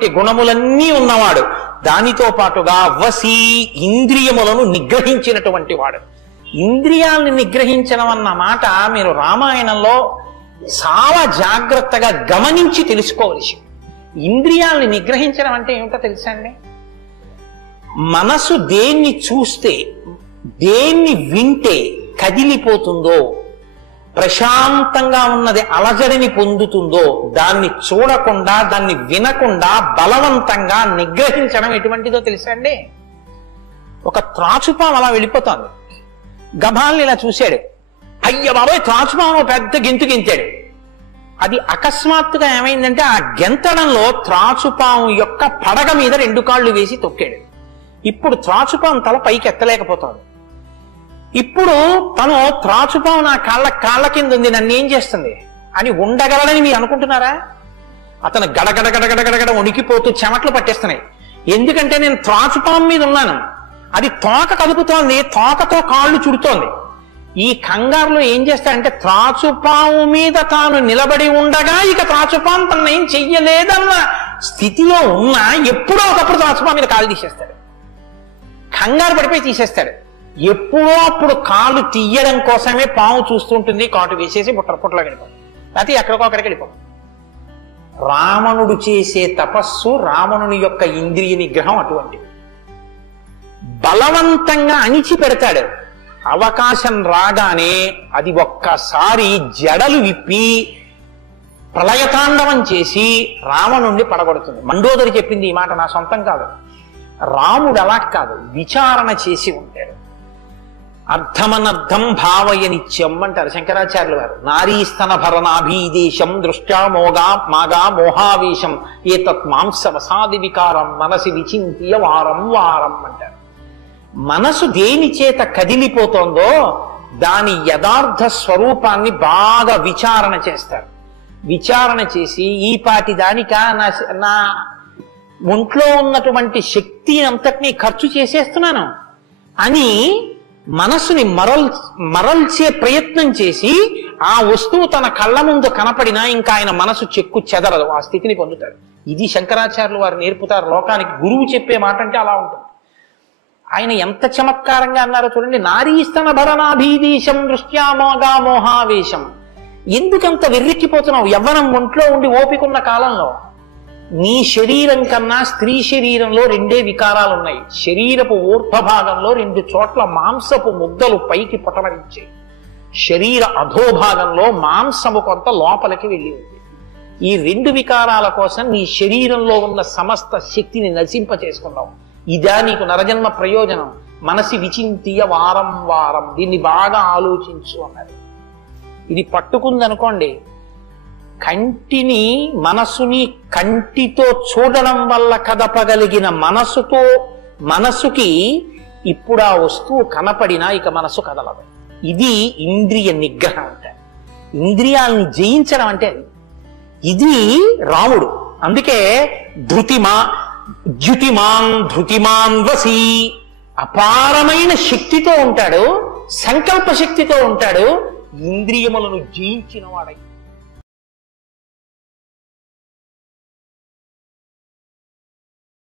గుణములన్నీ ఉన్నవాడు. దానితో పాటుగా వసి ఇంద్రియములను నిగ్రహించినటువంటి వాడు. ఇంద్రియాలను నిగ్రహించడం అన్న మాట మీరు రామాయణంలో చాలా జాగ్రత్తగా గమనించి తెలుసుకోవలసి. ఇంద్రియాలను నిగ్రహించడం అంటే ఏమిటో తెలుసా అండి? మనసు దేన్ని చూస్తే, దేన్ని వింటే కదిలిపోతుందో, ప్రశాంతంగా ఉన్నది అలజడిని పొందుతుందో దాన్ని చూడకుండా, దాన్ని వినకుండా బలవంతంగా నిగ్రహించడం ఎటువంటిదో తెలుసా అండి? ఒక త్రాచుపాము అలా వెళ్ళిపోతుంది. గభాల్ని ఇలా చూశాడు, అయ్య బాబాయ్ త్రాచుపాము పెద్ద గెంతు గెంతాడు. అది అకస్మాత్తుగా ఏమైందంటే ఆ గెంతడంలో త్రాచుపాము యొక్క పడగ మీద 2 కాళ్ళు వేసి తొక్కాడు. ఇప్పుడు త్రాచుపాము తల పైకి ఎత్తలేకపోతుంది. ఇప్పుడు తను త్రాచుపాము నా కాళ్ళ కింద ఉంది, నన్ను ఏం చేస్తుంది అని ఉండగలడని మీరు అనుకుంటున్నారా? అతను గడగడగడగడగడ వణికిపోతూ చెమట్లు పట్టేస్తున్నాయి. ఎందుకంటే నేను త్రాచుపాము మీద ఉన్నాను, అది తోక కదుపుతోంది, తోకతో కాళ్ళు చుడుతోంది. ఈ కంగారులో ఏం చేస్తాడంటే త్రాచుపాము మీద తాను నిలబడి ఉండగా ఇక త్రాచుపాము తను ఏం చెయ్యలేదన్న స్థితిలో ఉన్నా ఎప్పుడో ఒకప్పుడు త్రాచుపాము మీద కాళ్ళు తీసేస్తాడు. కంగారు పడిపోయి తీసేస్తాడు. ఎప్పుడో అప్పుడు కాళ్ళు తీయడం కోసమే పాము చూస్తుంటుంది, కాటు వేసేసి పుట్టలో వెళ్ళిపోతుంది, లేకపోతే ఎక్కడికో అక్కడికి వెళ్ళిపోతుంది. రావణుడు చేసే తపస్సు, రావణుని యొక్క ఇంద్రియ నిగ్రహం అటువంటిది. బలవంతంగా అణిచి పెడతాడు. అవకాశం రాగానే అది ఒక్కసారి జడలు విప్పి ప్రళయతాండవం చేసి రావణుణ్ణి పడగొడుతుంది. మండోదరి చెప్పింది ఈ మాట, నా సొంతం కాదు. రాముడు అలా కాదు, విచారణ చేసి ఉంటాడు. అర్థమనర్థం భావయ నిత్యం అంటారు శంకరాచార్యులు వారు. నారీస్తన భరణాభీదేశం దృష్ట్యా మాగా మోహావేశం ఏతత్ మాంసవసాది వికారం మనసి విచింత్య వారం వారం అంటారు. మనసు దేని చేత కదిలిపోతోందో దాని యథార్థ స్వరూపాన్ని బాగా విచారణ చేస్తారు. విచారణ చేసి ఈ పాటి దానికా నా ఒంట్లో ఉన్నటువంటి శక్తి అంతటినీ ఖర్చు చేసేస్తున్నాను అని మనసుని మరల్చే ప్రయత్నం చేసి ఆ వస్తువు తన కళ్ళ ముందు కనపడినా ఇంకా ఆయన మనసు చెక్కు చెదరదు, ఆ స్థితిని పొందుతాడు. ఇది శంకరాచార్యులు వారు నేర్పుతారు లోకానికి. గురువు చెప్పే మాట అంటే అలా ఉంటుంది. ఆయన ఎంత చమత్కారంగా అన్నారో చూడండి. నారీస్తన భరణాభీదేశం దృష్ట్యామోగా మోహావేశం. ఎందుకంత వెర్రెక్కిపోతున్నావు? యవ్వనం ఒంట్లో ఉండి ఓపికన్న కాలంలో నీ శరీరం కన్నా స్త్రీ శరీరంలో 2 వికారాలు ఉన్నాయి. శరీరపు ఊర్ధ్వభాగంలో 2 చోట్ల మాంసపు ముద్దలు పైకి పొటమరించాయి. శరీర అధోభాగంలో మాంసము కొంత లోపలికి వెళ్ళి ఉంది. ఈ 2 వికారాల కోసం నీ శరీరంలో ఉన్న సమస్త శక్తిని నశింప చేసుకున్నావు. ఇదా నీకు నరజన్మ ప్రయోజనం? మనసి విచింతియ వారం వారం, దీన్ని బాగా ఆలోచించు అన్నారు. ఇది పట్టుకుందనుకోండి, కంటిని మనసుని కంటితో చూడడం వల్ల కదపగలిగిన మనసుకి ఇప్పుడు ఆ వస్తువు కనపడినా ఇక మనసు కదలదు. ఇది ఇంద్రియ నిగ్రహం అంటే. ఇంద్రియాలని జయించడం అంటే అది. ఇది రాముడు. అందుకే ధృతిమాన్ వసి, అపారమైన శక్తితో ఉంటాడు, సంకల్ప శక్తితో ఉంటాడు, ఇంద్రియములను జయించిన వాడై